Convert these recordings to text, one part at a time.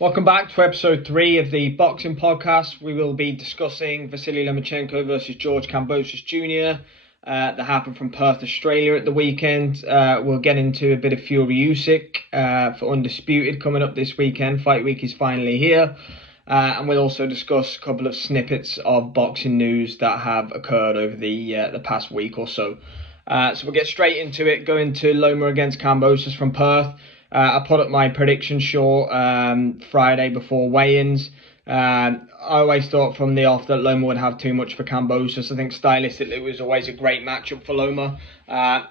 Welcome back to episode 3 of the boxing podcast. We will be discussing Vasily Lomachenko versus George Kambosos Jr. That happened from Perth, Australia at the weekend. We'll get into a bit of Fury Usyk for Undisputed coming up this weekend. Fight week is finally here. And we'll also discuss a couple of snippets of boxing news that have occurred over the past week or so. So we'll get straight into it, go into Loma against Kambosos from Perth. I put up my prediction short Friday before weigh-ins. I always thought from the off that Loma would have too much for Kambosos. I think stylistically it was always a great matchup for Loma.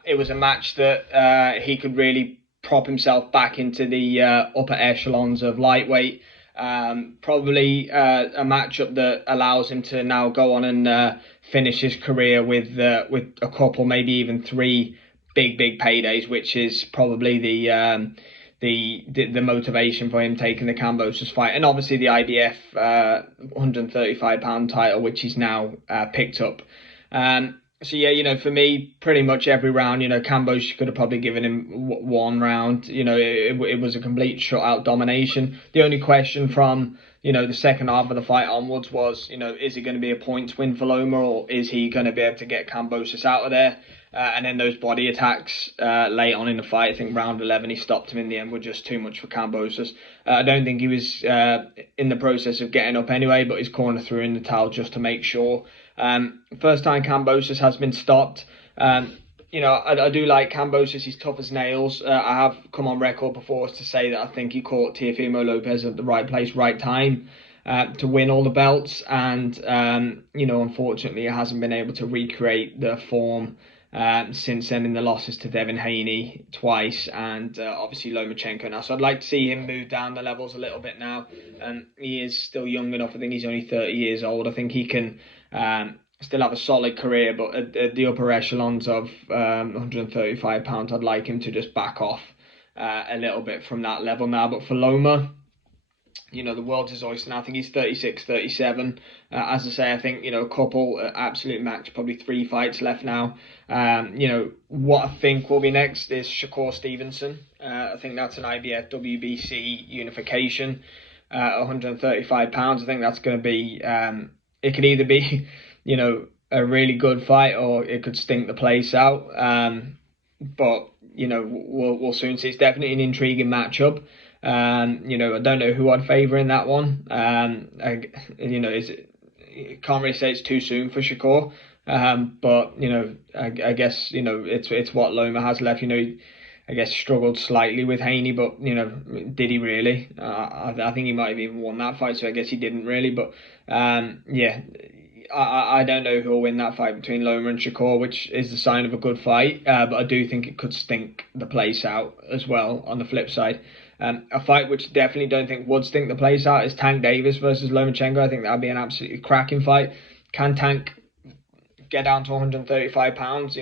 It was a match that he could really prop himself back into the upper echelons of lightweight. Probably a matchup that allows him to now go on and finish his career with a couple, maybe even 3 big paydays, which is probably the motivation for him taking the Kambosos fight, and obviously the IBF 135-pound title, which he's now picked up. So yeah, for me, pretty much every round, Kambosos could have probably given him one round. It was a complete shutout domination. The only question from the second half of the fight onwards was, is it going to be a points win for Loma, or is he going to be able to get Kambosos out of there? And then those body attacks late on in the fight, I think round 11 he stopped him in the end, were just too much for Kambosos. I don't think he was in the process of getting up anyway, but his corner threw in the towel just to make sure. First time Kambosos has been stopped. I do like Kambosos. He's tough as nails. I have come on record before to say that I think he caught Teofimo Lopez at the right place, right time to win all the belts. And, unfortunately, he hasn't been able to recreate the form since then in the losses to Devin Haney twice and obviously Lomachenko now. So I'd like to see him move down the levels a little bit now. He is still young enough. I think he's only 30 years old. I think he can still have a solid career, but at the upper echelons of 135 pounds, I'd like him to just back off a little bit from that level now. But for Loma, the world's his oyster now. I think he's 36, 37. As I say, I think, a couple, absolute max, probably 3 fights left now. What I think will be next is Shakur Stevenson. I think that's an IBF WBC unification, 135 pounds. I think that's going to be, it could either be, a really good fight or it could stink the place out. But, we'll soon see. It's definitely an intriguing matchup. I don't know who I'd favour in that one. Can't really say it's too soon for Shakur. But I guess it's what Loma has left. I guess struggled slightly with Haney, but did he really? I think he might have even won that fight, so I guess he didn't really. But I don't know who will win that fight between Loma and Shakur, which is the sign of a good fight. But I do think it could stink the place out as well. On the flip side. A fight which definitely don't think would stink the place out is Tank Davis versus Lomachenko. I think that would be an absolutely cracking fight. Can Tank get down to 135 pounds?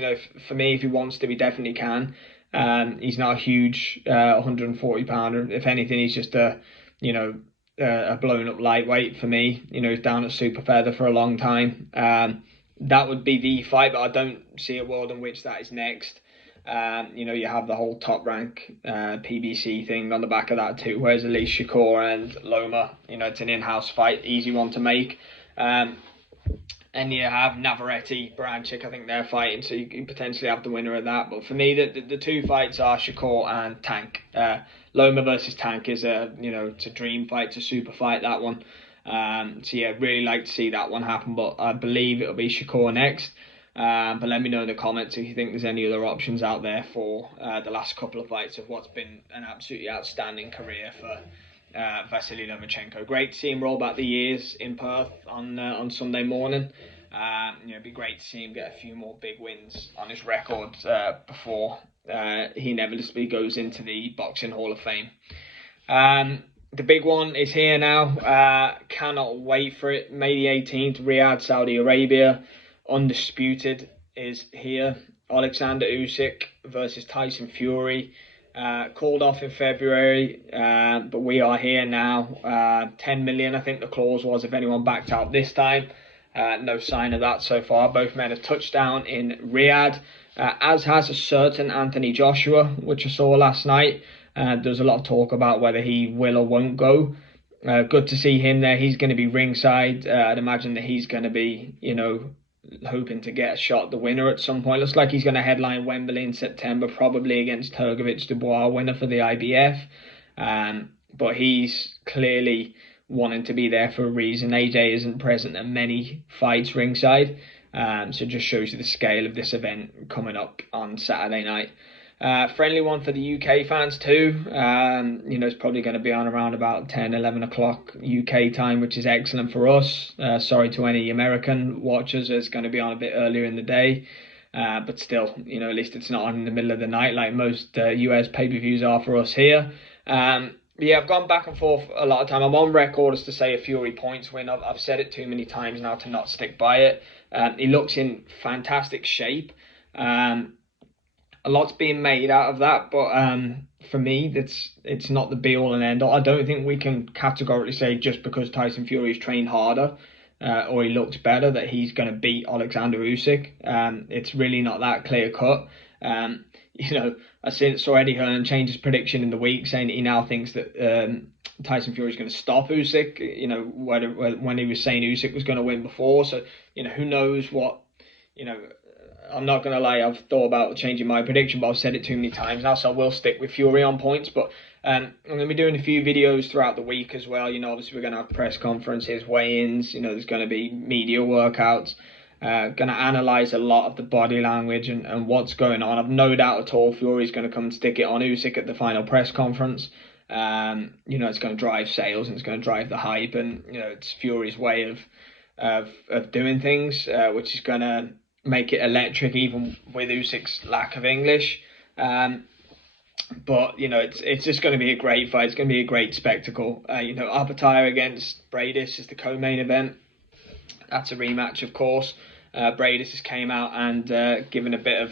For me, if he wants to, he definitely can. He's not a huge 140 pounder. If anything, he's just a blown up lightweight for me. He's down at super feather for a long time. That would be the fight, but I don't see a world in which that is next. You have the whole top rank PBC thing on the back of that too, whereas at least Shakur and Loma, it's an in-house fight, easy one to make. And you have Navarrete, Baranchyk, I think they're fighting, so you can potentially have the winner of that. But for me, the 2 fights are Shakur and Tank. Loma versus Tank is it's a dream fight, it's a super fight, that one. Really like to see that one happen, but I believe it'll be Shakur next. But let me know in the comments if you think there's any other options out there for the last couple of fights of what's been an absolutely outstanding career for Vasily Lomachenko. Great to see him roll back the years in Perth on Sunday morning. It'd be great to see him get a few more big wins on his record before he inevitably goes into the Boxing Hall of Fame. The big one is here now. Cannot wait for it. May the 18th, Riyadh, Saudi Arabia. Undisputed is here. Oleksandr Usyk versus Tyson Fury. Called off in February, but we are here now. 10 million, I think the clause was, if anyone backed out this time. No sign of that so far. Both men have touched down in Riyadh, as has a certain Anthony Joshua, which I saw last night. There's a lot of talk about whether he will or won't go. good to see him there. He's going to be ringside. I'd imagine that he's going to be, hoping to get a shot at the winner at some point. Looks like he's going to headline Wembley in September, probably against Hrgovic Dubois, winner for the IBF. But he's clearly wanting to be there for a reason. AJ isn't present at many fights ringside. So it just shows you the scale of this event coming up on Saturday night. Friendly one for the UK fans too. It's probably going to be on around about 10, 11 o'clock UK time, which is excellent for us. Sorry to any American watchers, it's going to be on a bit earlier in the day. But still, at least it's not on in the middle of the night like most US pay-per-views are for us here. I've gone back and forth a lot of time. I'm on record as to say a Fury points win. I've said it too many times now to not stick by it. He looks in fantastic shape. A lot's being made out of that, but for me, it's not the be-all and end-all. I don't think we can categorically say just because Tyson Fury's trained harder or he looks better that he's going to beat Oleksandr Usyk. It's really not that clear-cut. I saw Eddie Hearn change his prediction in the week, saying he now thinks that Tyson Fury is going to stop Usyk. When he was saying Usyk was going to win before. So, who knows what, I'm not going to lie, I've thought about changing my prediction, but I've said it too many times now, so I will stick with Fury on points. But I'm going to be doing a few videos throughout the week as well. Obviously we're going to have press conferences, weigh-ins, there's going to be media workouts. Going to analyse a lot of the body language and what's going on. I've no doubt at all Fury's going to come and stick it on Usyk at the final press conference. It's going to drive sales and it's going to drive the hype, and it's Fury's way of doing things, which is going to make it electric even with Usyk's lack of English. But it's just going to be a great fight. It's going to be a great spectacle. Apatire against Bradis is the co-main event. That's a rematch, of course. Bradis has came out and given a bit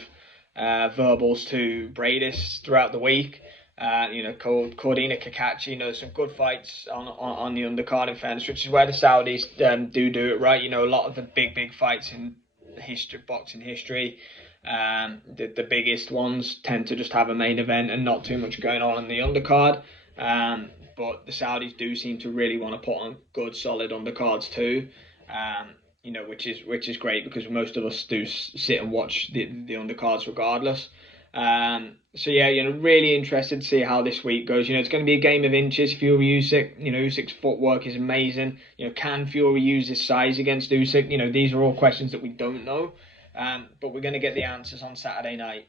of verbals to Bradis throughout the week. Called Cordina Kakachi. Some good fights on the undercard in fairness, which is where the Saudis do it right. A lot of the big fights in boxing history, the biggest ones tend to just have a main event and not too much going on in the undercard. But the Saudis do seem to really want to put on good, solid undercards too. Which is great because most of us do sit and watch the undercards regardless. Really interested to see how this week goes. It's going to be a game of inches. Fury Usyk. Usyk's footwork is amazing. Can Fury use his size against Usyk? These are all questions that we don't know. But we're going to get the answers on Saturday night.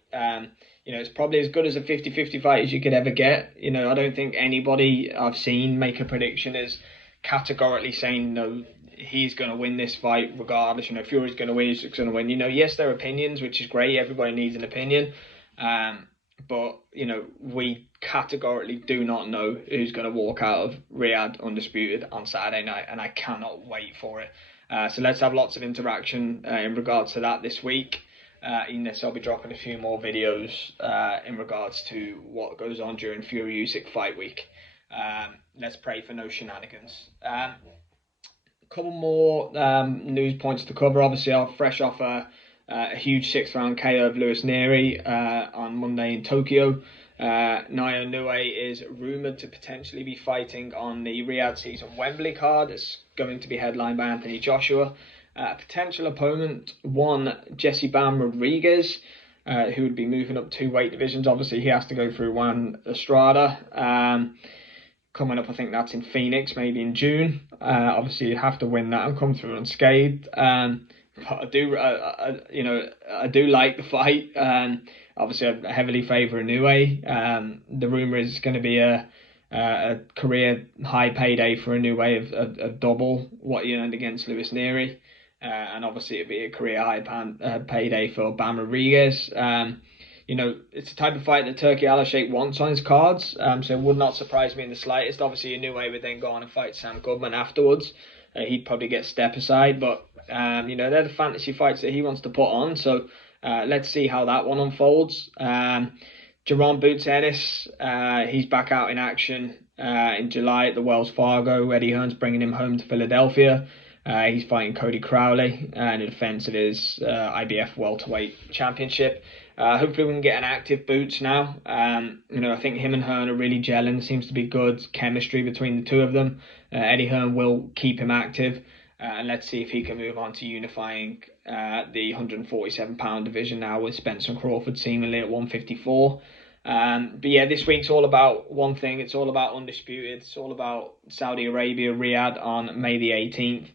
It's probably as good as a 50-50 fight as you could ever get. I don't think anybody I've seen make a prediction is categorically saying he's going to win this fight regardless. Fury's going to win, Usyk's going to win. Yes, there are opinions, which is great. Everybody needs an opinion. But we categorically do not know who's going to walk out of Riyadh undisputed on Saturday night, and I cannot wait for it. So let's have lots of interaction in regards to that this week. I'll be dropping a few more videos in regards to what goes on during Fury Usyk fight week. Let's pray for no shenanigans. A couple more news points to cover. Obviously, I'm fresh off a huge 6th round KO of Lewis Neary on Monday in Tokyo. Naya Inoue is rumoured to potentially be fighting on the Riyadh season Wembley card. It's going to be headlined by Anthony Joshua. Potential opponent, one Jesse Bam Rodriguez, who would be moving up 2 weight divisions. Obviously, he has to go through Juan Estrada. Coming up, I think that's in Phoenix, maybe in June. Obviously, you have to win that and come through unscathed. But I do like the fight. Obviously, I heavily favour Inoue. The rumour is going to be a career high payday for Inoue of double what he earned against Lewis Neary. And obviously, it'd be a career high payday for Bam Rodriguez. It's the type of fight that Turki Al-Sheikh wants on his cards. So it would not surprise me in the slightest. Obviously, Inoue would then go on and fight Sam Goodman afterwards. He'd probably get step aside, but they're the fantasy fights that he wants to put on. So let's see how that one unfolds. Jerome Boots Ennis, he's back out in action in July at the Wells Fargo. Eddie Hearn's bringing him home to Philadelphia. He's fighting Cody Crowley in the defense of his IBF welterweight championship. Hopefully we can get an active Boots now. I think him and Hearn are really gelling. There seems to be good chemistry between the two of them. Eddie Hearn will keep him active. And let's see if he can move on to unifying the 147-pound division now with Spence and Crawford seemingly at 154. But yeah, this week's all about one thing. It's all about Undisputed. It's all about Saudi Arabia, Riyadh on May the 18th.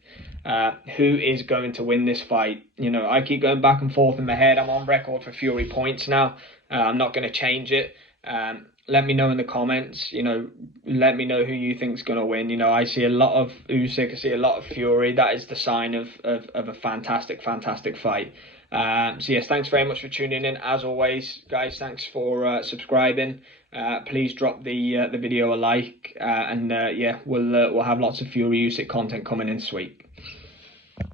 Who is going to win this fight? I keep going back and forth in my head. I'm on record for Fury points now. I'm not going to change it. Let me know in the comments. Let me know who you think's going to win. I see a lot of Usyk. I see a lot of Fury. That is the sign of a fantastic fight. So yes, thanks very much for tuning in. As always, guys, thanks for subscribing. Please drop the video a like, and we'll have lots of Fury Usyk content coming in this week.